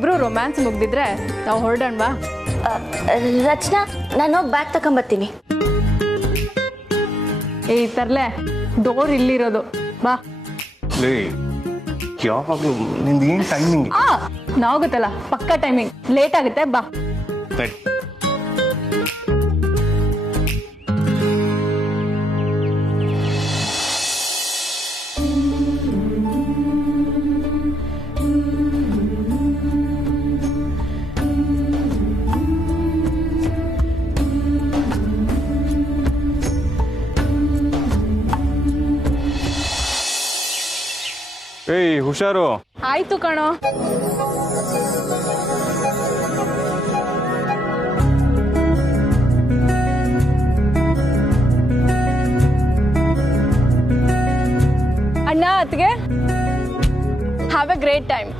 ನಿಮ್ಮಿಬ್ರು romance ಮುಗ್ದಿದ್ರೆ ನಾವು ಹೊರಡೋಣವಾ? ರಚನಾ, ನಾನು ಹೋಗಿ ಬ್ಯಾಗ್ ತಗೊಂಬರ್ತೀನಿ. ಏಯ್ ತರ್ಲೆ, ಡೋರ್ ಇಲ್ಲಿರೋದು, ಬಾ. ಯಾವಾಗಲೂ ನಿಂದು ಏನು ಟೈಮಿಂಗ್? ನಾವು ಗೊತ್ತಲ್ಲ, ಪಕ್ಕ ಟೈಮಿಂಗ್. ಲೇಟ್ ಆಗುತ್ತೆ, ಬಾ. ಏಯ್ ಹುಷಾರು. ಆಯ್ತು ಕಣೋ. ಅಣ್ಣ ಅತ್ಗೆ, ಹ್ಯಾವ್ ಎ ಗ್ರೇಟ್ ಟೈಮ್.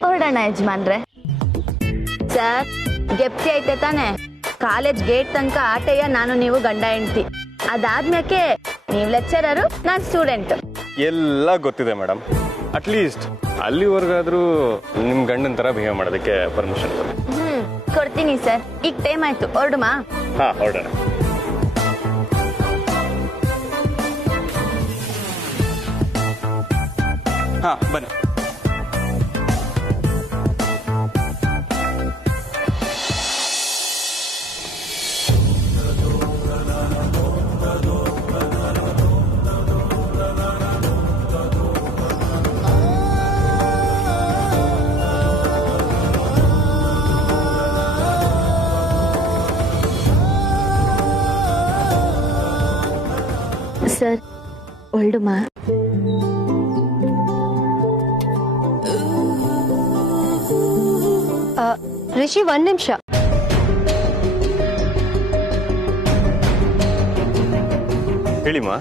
ಹೊರಡೋಣ ಯಜಮಾನ್ರೆ. ಸರ್, ಗೆಪ್ತಿ ಐತೆ ತಾನೆ? ಕಾಲೇಜ್ ಗೇಟ್ ತನಕ ಆಟೆಯ ನಾನು ನೀವು ಗಂಡ ಹೆಂಡ್ತಿ. ಅದಾದ್ಮೇಲೆ ನೀವು ಲೆಕ್ಚರರು, ನಾನು ಸ್ಟೂಡೆಂಟ್. ಎಲ್ಲ ಗೊತ್ತಿದೆ ಮೇಡಮ್. ಅಟ್ಲೀಸ್ಟ್ ಅಲ್ಲಿವರೆಗಾದ್ರೂ ನಿಮ್ಮ ಗಂಡನ ಥರ ಬಿಹೇವ್ ಮಾಡೋದಕ್ಕೆ ಪರ್ಮಿಷನ್ ಕೊಡಿ. ಕೊಡ್ತೀನಿ ಸರ್. ಈಗ ಟೈಮ್ ಆಯ್ತು, ಹೊರಡುಮಾ? ಹಾಂ, ಹೊರಡೋಣ. ಹಾಂ, ಬನ್ನಿ. ಸರ್, ಹೊರಡುಮಾ? ರಿಷಿ, ಒಂದ್ ನಿಮಿಷ. ಹೇಳಿಮ್ಮ.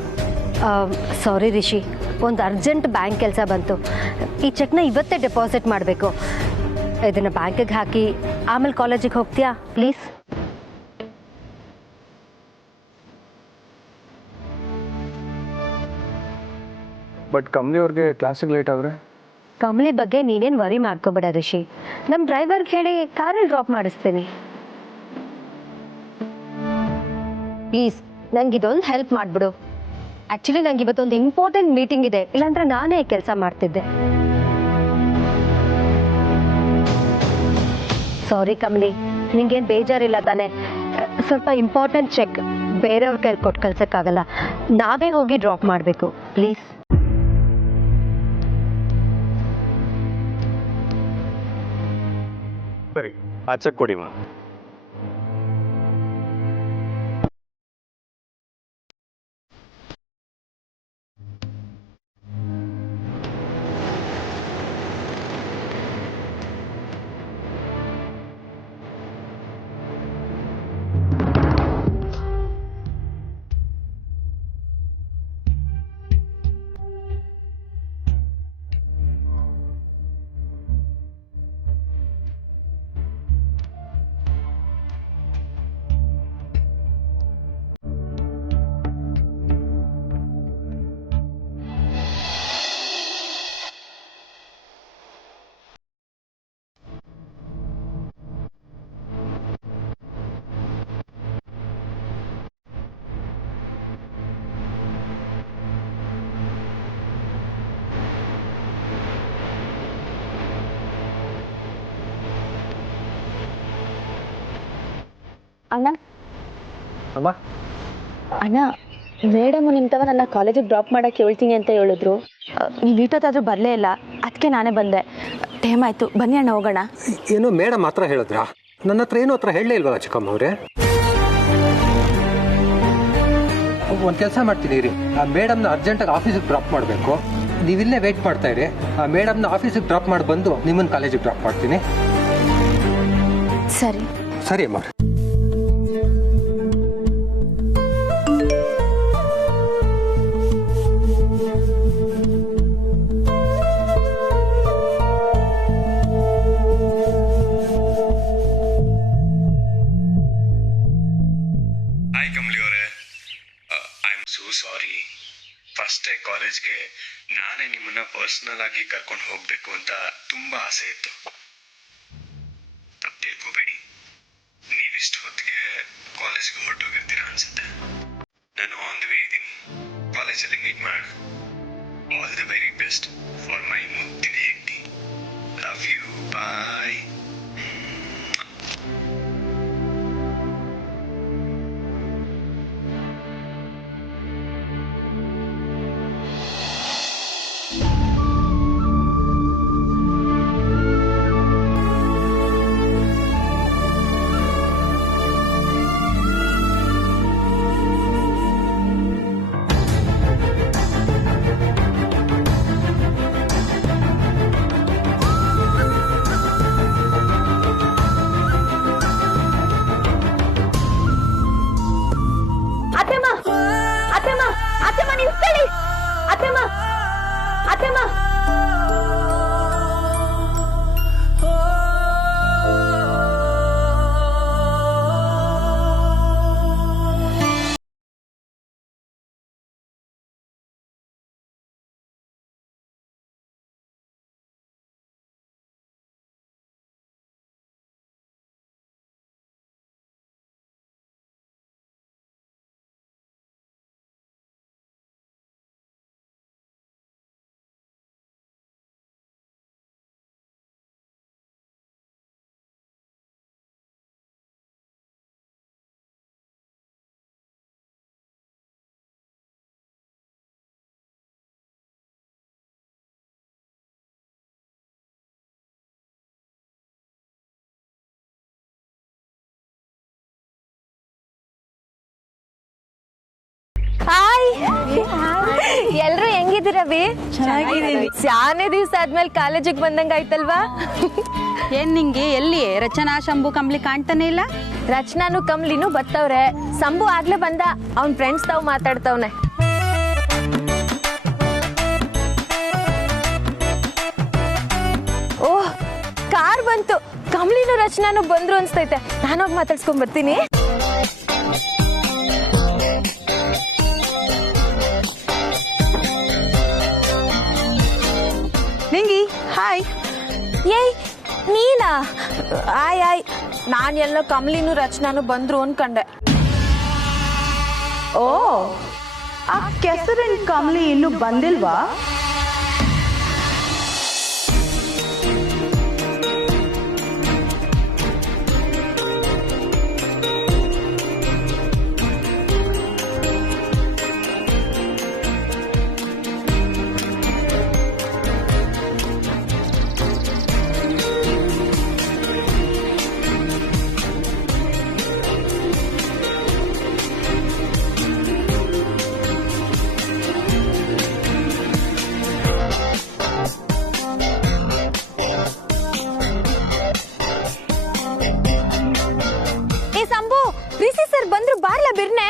ಸಾರಿ ರಿಷಿ, ಒಂದು ಅರ್ಜೆಂಟ್ ಬ್ಯಾಂಕ್ ಕೆಲಸ ಬಂತು. ಈ ಚೆಕ್ನ ಇವತ್ತೇ ಡೆಪಾಸಿಟ್ ಮಾಡಬೇಕು. ಇದನ್ನ ಬ್ಯಾಂಕಿಗೆ ಹಾಕಿ ಆಮೇಲೆ ಕಾಲೇಜಿಗೆ ಹೋಗ್ತೀಯಾ ಪ್ಲೀಸ್? ಬಟ್ ಕಮಲಿಯವ್ರಿಗೆ ಕ್ಲಾಸಿಗೆ ಲೇಟ್ ಆದರೆ? ಕಮಲಿ ಬಗ್ಗೆ ನೀನೇನು ವರಿ ಮಾಡ್ಕೋಬೇಡ ರಿಷಿ. ನಮ್ಮ ಡ್ರೈವರ್ಗೆ ಹೇಳಿ ಕಾರಲ್ಲಿ ಡ್ರಾಪ್ ಮಾಡಿಸ್ತೀನಿ. ಪ್ಲೀಸ್, ನಂಗೆ ಇದೊಂದು ಹೆಲ್ಪ್ ಮಾಡಿಬಿಡು. ಆ್ಯಕ್ಚುಲಿ ನಂಗೆ ಇವತ್ತೊಂದು ಇಂಪಾರ್ಟೆಂಟ್ ಮೀಟಿಂಗ್ ಇದೆ, ಇಲ್ಲಾಂದ್ರೆ ನಾನೇ ಕೆಲಸ ಮಾಡ್ತಿದ್ದೆ. ಸಾರಿ ಕಮಲಿ, ನಿಂಗೇನು ಬೇಜಾರಿಲ್ಲ ತಾನೆ? ಸ್ವಲ್ಪ ಇಂಪಾರ್ಟೆಂಟ್ ಚೆಕ್ ಬೇರೆಯವ್ರ ಕೈಲಿ ಕೊಟ್ಟು ಕಳ್ಸೋಕ್ಕಾಗಲ್ಲ, ನಾವೇ ಹೋಗಿ ಡ್ರಾಪ್ ಮಾಡಬೇಕು ಪ್ಲೀಸ್. ಸರಿ, ಆ ಚೆಕ್ ಕೊಡಿಮ್ಮ. ಅಣ್ಣ, ಅಮ್ಮ. ಅಣ್ಣ, ಮೇಡಮ್ ನಿಮ್ತವ ನನ್ನ ಕಾಲೇಜಿಗೆ ಡ್ರಾಪ್ ಮಾಡಕ್ಕೆ ಹೇಳ್ತೀನಿ ಅಂತ ಹೇಳಿದ್ರು. ನೀವು ಇಷ್ಟೊತ್ತಾದ್ರೂ ಬರಲೇ ಇಲ್ಲ, ಅದಕ್ಕೆ ನಾನೇ ಬಂದೆ. ಟೈಮ್ ಆಯ್ತು, ಬನ್ನಿ ಅಣ್ಣ ಹೋಗೋಣ. ಏನೋ ಮೇಡಮ್ ಹತ್ರ ಹೇಳಿದ್ರಾ? ನನ್ನ ಹತ್ರ ಏನೋ ಹತ್ರ ಹೇಳಲೇ ಇಲ್ವಲ್ಲ ಚಿಕ್ಕಮ್ಮ ಅವರೇ. ಒಂದು ಕೆಲಸ ಮಾಡ್ತೀನಿ ರೀ, ಆ ಮೇಡಮ್ನ ಅರ್ಜೆಂಟಾಗಿ ಆಫೀಸಿಗೆ ಡ್ರಾಪ್ ಮಾಡಬೇಕು. ನೀವಿಲ್ಲೇ ವೇಟ್ ಮಾಡ್ತಾ ಇರಿ. ಆ ಮೇಡಮ್ನ ಆಫೀಸಿಗೆ ಡ್ರಾಪ್ ಮಾಡಿ ಬಂದು ನಿಮ್ಮನ್ನ ಕಾಲೇಜಿಗೆ ಡ್ರಾಪ್ ಮಾಡ್ತೀನಿ. ಸರಿ ಸರಿ ಅಮ್ಮ. ಕಾಲೇಜ್ಗೆ ನಾನೇ ನಿಮ್ಮನ್ನ ಪರ್ಸನಲ್ ಆಗಿ ಕರ್ಕೊಂಡು ಹೋಗ್ಬೇಕು ಅಂತ ತುಂಬಾ ಆಸೆ ಇತ್ತು. ತಪ್ಪು ತಿಳ್ಕೋಬೇಡಿ, ನೀವಿಷ್ಟು ಹೊತ್ತಿಗೆ ಕಾಲೇಜ್ಗೆ ಹೊರಟೋಗಿರ್ತೀರಾ ಅನ್ಸುತ್ತೆ. ನಾನು ಆನ್ ದಿ ವೇ ಇದ್ದೀನಿ. ಕಾಲೇಜಲ್ಲಿ ಮೀಟ್ ಮಾಡೋಣ. All the very best for my ಮುತ್ತಿನ ಹೆಂಡತಿ. Love you. ಬಾಯ್. ಅತ್ತೆಮ್ಮ ಅತ್ತೆಮ್ಮ ಅತ್ತೆಮ್ಮ ನಿಲ್ಸ್ಕೊಳ್ಳಿ. ಅತ್ತೆಮ್ಮ ಅತ್ತೆಮ್ಮ ಹಾಯ್, ಎಲ್ರು ಹೆಂಗಿದ್ದೀರ ಬಿ? ಚೆನ್ನಾಗಿದ್ದೀನಿ. ಸ್ಯಾನೆ ದಿವ್ಸ ಆದ್ಮೇಲೆ ಕಾಲೇಜಿಗೆ ಬಂದಂಗ ಆಯ್ತಲ್ವಾ? ಏನ್ ನಿಂಗೆ ಎಲ್ಲಿ ರಚನಾ ಶಂಭು ಕಂಬ್ಲಿ ಕಾಣ್ತಾನೆ ಇಲ್ಲ? ರಚನಾನು ಕಮ್ಲಿನೂ ಬತ್ತವ್ರೆ. ಸಂಭು ಆಗ್ಲೇ ಬಂದ, ಅವ್ನ್ ಫ್ರೆಂಡ್ಸ್ ತಾವ್ ಮಾತಾಡ್ತವ್ನೆ. ಓಹ್, ಕಾರ್ ಬಂತು. ಕಮ್ಲಿನೂ ರಚನಾನು ಬಂದ್ರು ಅನ್ಸ್ತೈತೆ. ನಾನೋಗಿ ಮಾತಾಡ್ಸ್ಕೊಂಡ್ ಬರ್ತೀನಿ. ನಿಂಗಿ ಹಾಯ್. ಏಯ್ ನೀನಾ? ಆಯ್ ಆಯ್, ನಾನ್ ಎಲ್ಲೋ ಕಮ್ಲಿನೂ ರಚನಾನು ಬಂದ್ರು ಅನ್ಕಂಡೆ. ಓ, ಆ ಕೆಸರಿನ ಕಮಲಿ ಇನ್ನು ಬಂದಿಲ್ವಾ? ಬಂದ್ರು ಬಾರ್ಲ ಬಿರ್ನೆ.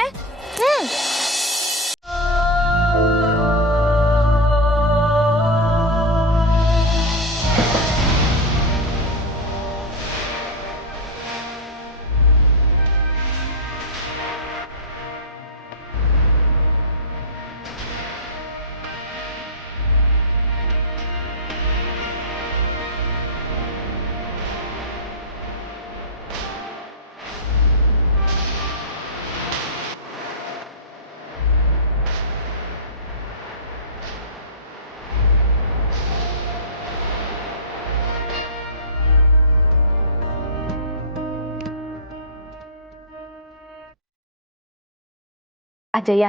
ಅಜಯ್ಯ,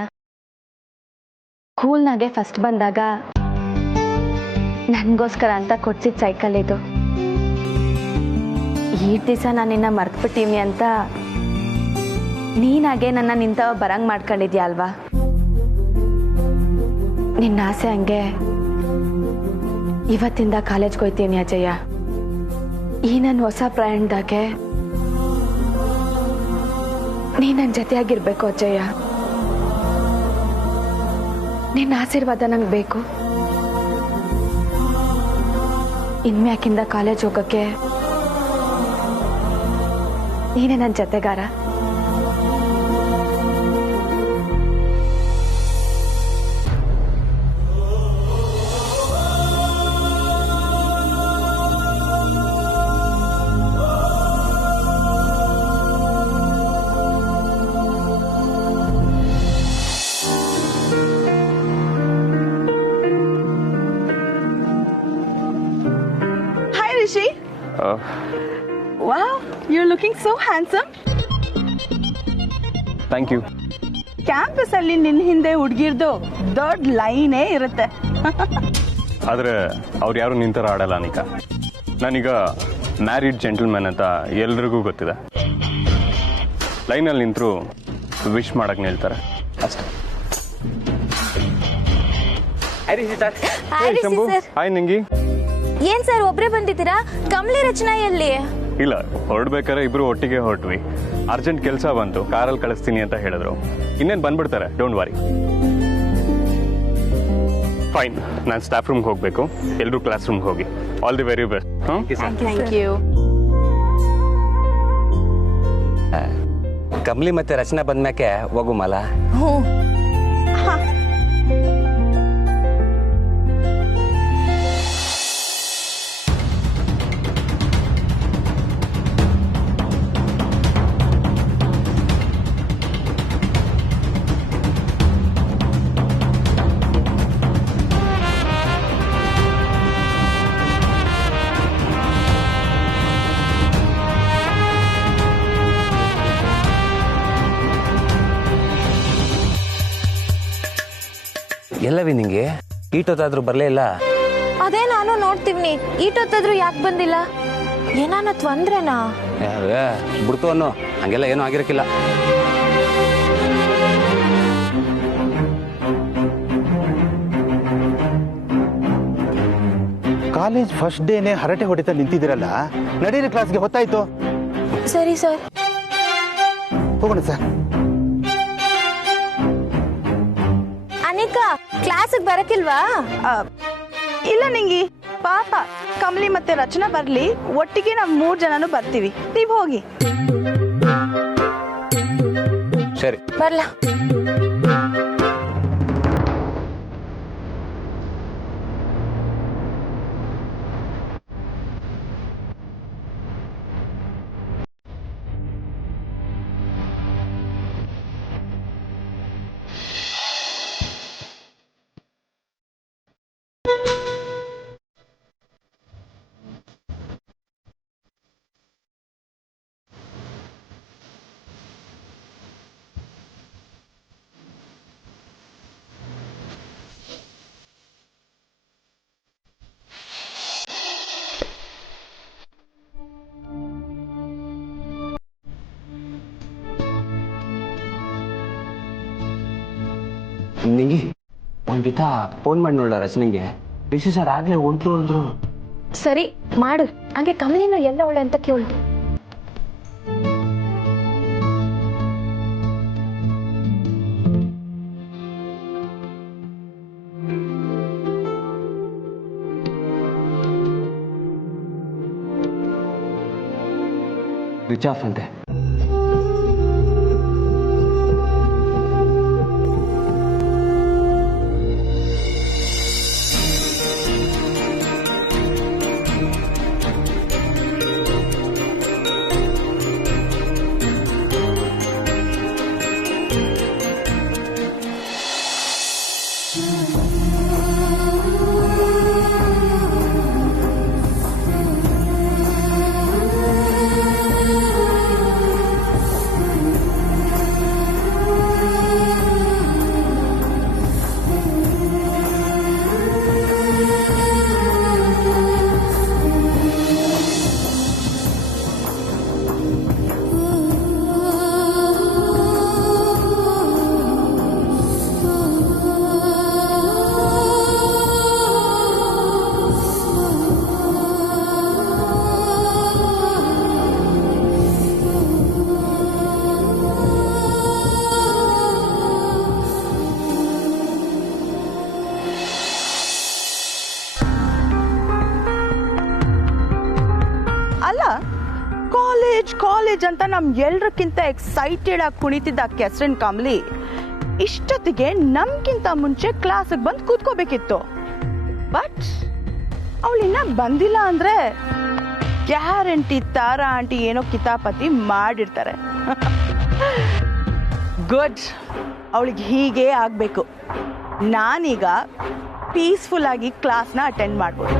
ಸ್ಕೂಲ್ನಾಗೆ ಫಸ್ಟ್ ಬಂದಾಗ ನನಗೋಸ್ಕರ ಅಂತ ಕೊಡ್ಸಿದ ಸೈಕಲ್ ಇದು. ಈ ದಿವಸ ನಾನು ನಿನ್ನ ಮರ್ತ್ಬಿಟ್ಟೀನಿ ಅಂತ ನೀನಾಗೆ ನನ್ನ ನಿಂತವ ಬರಂಗ್ ಮಾಡ್ಕೊಂಡಿದ್ಯಾ ಅಲ್ವಾ? ನಿನ್ನ ಆಸೆ ಹಂಗೆ ಇವತ್ತಿಂದ ಕಾಲೇಜ್ಗೆ ಹೋಗ್ತೀನಿ ಅಜಯ್ಯ. ಈ ನನ್ನ ಹೊಸ ಪ್ರಯಾಣದಾಗೆ ನೀ ನನ್ನ ಜೊತೆಯಾಗಿರ್ಬೇಕು ಅಜಯ್ಯ. ನಿನ್ನ ಆಶೀರ್ವಾದ ನಂಗೆ ಬೇಕು. ಇನ್ಮ್ಯಾಕಿಂದ ಕಾಲೇಜ್ ಹೋಗಕ್ಕೆ ನೀನೇ ನನ್ನ ಜೊತೆಗಾರ. love. Wow you looking so handsome. Thank you. Campus ಅಲ್ಲಿ ನಿನ್ನ ಹಿಂದೆ ಹುಡುಗಿರ್ದು ದೊಡ್ಡ ಲೈನೇ ಇರುತ್ತೆ. ಆದರೆ ಅವ್ರು ಯಾರು ನಿಂತರ ಆಡಲ್ಲ ಅನಿಕಾ. ನಾನೀಗ ಮ್ಯಾರಿಡ್ ಜೆಂಟಲ್ಮ್ಯಾನ್ ಅಂತ ಎಲ್ರಿಗೂ ಗೊತ್ತಿದೆ. ಲೈನಲ್ಲಿ ನಿಂತರು ವಿಶ್ ಮಾಡಕ್ಕೆ ನಿಲ್ತಾರೆ ಅಷ್ಟೇ. ಶಂಭು, ಹಾಯ್ ನಿಂಗಿ. ಏನ್ ಸರ್ ಒಬ್ರೇ ಬಂದಿದ್ದೀರಾ? ಕಮಲಿ ರಚನಾ ಎಲ್ಲಿ? ಇಲ್ಲ, ಹೊರಡ್ಬೇಕಾದ್ರೆ ಇಬ್ರು ಒಟ್ಟಿಗೆ ಹೊರಟ್ವಿ. ಅರ್ಜೆಂಟ್ ಕೆಲಸ ಬಂತು, ಕಾರಲ್ಲಿ ಕಳಿಸ್ತೀನಿ ಅಂತ ಹೇಳಿದ್ರು. ಇನ್ನೇನು ಬಂದ್ಬಿಡ್ತಾರೆ, ಡೋಂಟ್ ವರಿ. ಫೈನ್, ನಾನು ಸ್ಟಾಫ್ ರೂಮ್ಗೆ ಹೋಗಬೇಕು. ಎಲ್ಲರೂ ಕ್ಲಾಸ್ ರೂಮ್ಗೆ ಹೋಗಿ. All the very best. Thank you. Kamali ಮತ್ತೆ ರಚನಾ ಬಂದ್ಮ್ಯಾಕೆ ಹೋಗು ಮಲ. ಎಲ್ಲವಿ ನಿಂಗೆ ಈಟೊತ್ತಾದ್ರೂ ಬರಲೇ ಇಲ್ಲ? ಅದೇ ನಾನು ನೋಡ್ತೀವಿ. ಈಟೊತ್ತಾದ್ರೂ ಯಾಕೆ ಬಂದಿಲ್ಲ? ಏನಾನ ತೊಂದ್ರೆನಾ? ಬಿಡ್ತು ಅನ್ನೋ, ಹಂಗೆಲ್ಲ ಏನೂ ಆಗಿರಕ್ಕಿಲ್ಲ. ಕಾಲೇಜ್ ಫಸ್ಟ್ ಡೇನೆ ಹರಟೆ ಹೊಡಿತಾ ನಿಂತಿದ್ದೀರಲ್ಲ, ನಡೀರಿ ಕ್ಲಾಸ್ಗೆ. ಹೊತ್ತಾಯ್ತು. ಸರಿ ಸರ್, ಹೋಗೋಣ ಸರ್. ಅನಿಕಾ ಕ್ಲಾಸಿಗೆ ಬರಕಿಲ್ವಾ? ಇಲ್ಲ ನಿಂಗಿ, ಪಾಪ ಕಮಲಿ ಮತ್ತೆ ರಚನಾ ಬರ್ಲಿ, ಒಟ್ಟಿಗೆ ನಾವು 3 ಜನನು ಬರ್ತೀವಿ. ನೀವು ಹೋಗಿ. ಸರಿ, ಬರ್ಲಾ? ನಿಂಗಿ ಒಂದ್ ಬಿತಾ ಫೋನ್ ಮಾಡಿ ನೋಡ ರಚನೆಗೆ. ರಿಷಿ ಸರ್ ಆಗ್ಲೇ ಹೊಂಟ್ರು ಅಂದ್ರು. ಸರಿ ಮಾಡು. ಹಂಗೆ ಕಮಲಿನ ಎಲ್ಲ ಒಳ್ಳೆ ಅಂತ ಕೇಳು. ಸ್ವಿಚ್ ಆಫ್ ಅಂತೆ. ಕಾಲೇಜ್ ಅಂತ ನಮ್ ಎಲ್ರಕ್ಕಿಂತ ಎಕ್ಸೈಟೆಡ್ ಆಗಿ ಕುಣಿತಿದ್ದ ಕೆಸ್ರಿನ್ ಕಮಲಿ ಇಷ್ಟೊತ್ತಿಗೆ ನಮ್ಗಿಂತ ಮುಂಚೆ ಕ್ಲಾಸಿಗೆ ಬಂದು ಕೂತ್ಕೋಬೇಕಿತ್ತು. ಬಟ್ ಅವಳಿನ್ನ ಬಂದಿಲ್ಲ ಅಂದ್ರೆ ಗ್ಯಾರಂಟಿ ತಾರಾ ಆಂಟಿ ಏನೋ ಕಿತಾಪತಿ ಮಾಡಿರ್ತಾರೆ. ಗುಡ್, ಅವಳಿಗೆ ಹೀಗೆ ಆಗ್ಬೇಕು. ನಾನೀಗ ಪೀಸ್ಫುಲ್ ಆಗಿ ಕ್ಲಾಸ್ನ ಅಟೆಂಡ್ ಮಾಡ್ಬೋದು.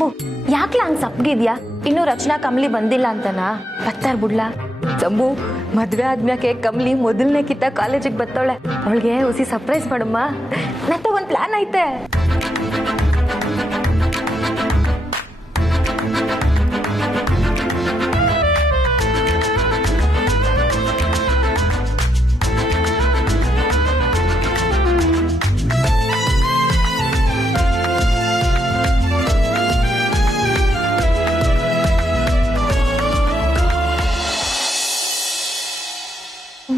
ಶಂಭು ಯಾಕ್ಲ ಹಂಗ್ ಸಪ್ಗಿದ್ಯಾ? ಇನ್ನು ರಚನಾ ಕಮಲಿ ಬಂದಿಲ್ಲ ಅಂತನಾ? ಬರ್ತಾರ ಬಿಡ್ಲಾ? ಶಂಭು ಮದ್ವೆ ಆದ್ಮ್ಯಾಕೆ ಕಮಲಿ ಮೊದಲನೇ ಕಿತ್ತ ಕಾಲೇಜಿಗೆ ಬರ್ತವಳೆ. ಅವಳಿಗೆ ಹುಸಿ ಸರ್ಪ್ರೈಸ್ ಮಾಡಮ್ಮ. ನತ್ತ ಒಂದ್ ಪ್ಲಾನ್ ಐತೆ.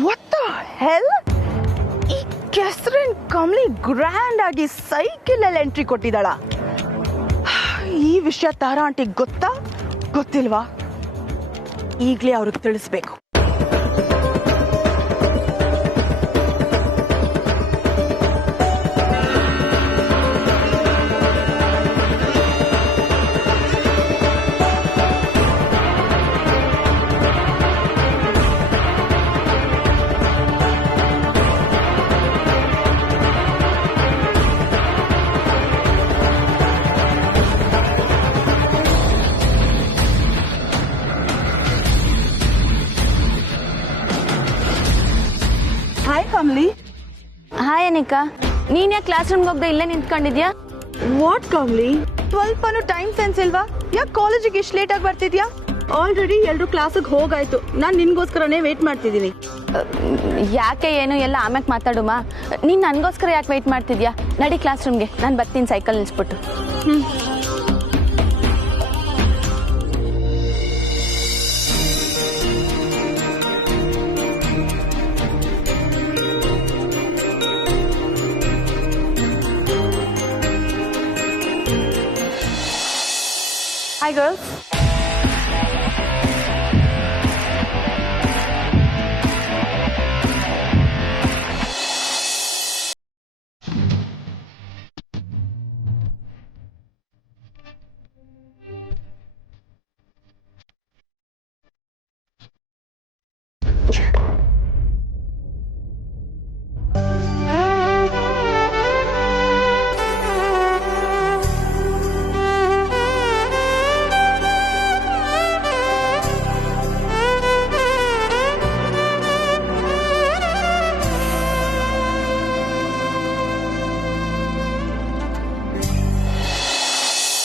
What the hell? ಈ ಕೆಸ್ರಿನ್ ಕಮಲಿ ಗ್ರ್ಯಾಂಡ್ ಆಗಿ ಸೈಕಲ್ ಅಲ್ಲಿ ಎಂಟ್ರಿ ಕೊಟ್ಟಿದ್ದಾಳ. ಈ ವಿಷಯ ತಾರಾ ಆಂಟಿಗೆ ಗೊತ್ತಾ ಗೊತ್ತಿಲ್ವಾ? ಈಗ್ಲೇ ಅವ್ರಿಗೆ ತಿಳಿಸ್ಬೇಕು. ಹಾಯ್ ಕಮಲಿ. ಹಾಯ್ ಅನಿಕಾ, ನೀನ್ ಯಾಕೆ ಕ್ಲಾಸ್ ರೂಮ್ಗೆ ಹೋಗದೆ ಇಲ್ಲೇ ನಿಂತ್ಕೊಂಡಿದ್ಯಾ? ವಾಟ್ ಕಮಲಿ, ಸ್ವಲ್ಪನೂ ಟೈಮ್ ಸೆನ್ಸ್ ಇಲ್ವಾ? ಯಾಕೆ ಕಾಲೇಜಿಗೆ ಇಷ್ಟು ಲೇಟ್ ಆಗಿ ಬರ್ತಿದ್ಯಾ? ಆಲ್ರೆಡಿ ಎಲ್ರು ಕ್ಲಾಸಿಗೆ ಹೋಗಾಯ್ತು. ನಾನು ನಿನ್ಗೋಸ್ಕರನೇ ವೇಟ್ ಮಾಡ್ತಿದ್ದೀನಿ. ಯಾಕೆ ಏನು ಎಲ್ಲ ಆಮ್ಯಾಕ್ ಮಾತಾಡುಮಾ. ನೀನ್ ನನ್ಗೋಸ್ಕರ ಯಾಕೆ ವೇಟ್ ಮಾಡ್ತಿದ್ಯಾ? ನಡಿ ಕ್ಲಾಸ್ ರೂಮ್ಗೆ, ನಾನು ಬರ್ತೀನಿ ಸೈಕಲ್ ನಿಲ್ಸ್ಬಿಟ್ಟು. Hi girls.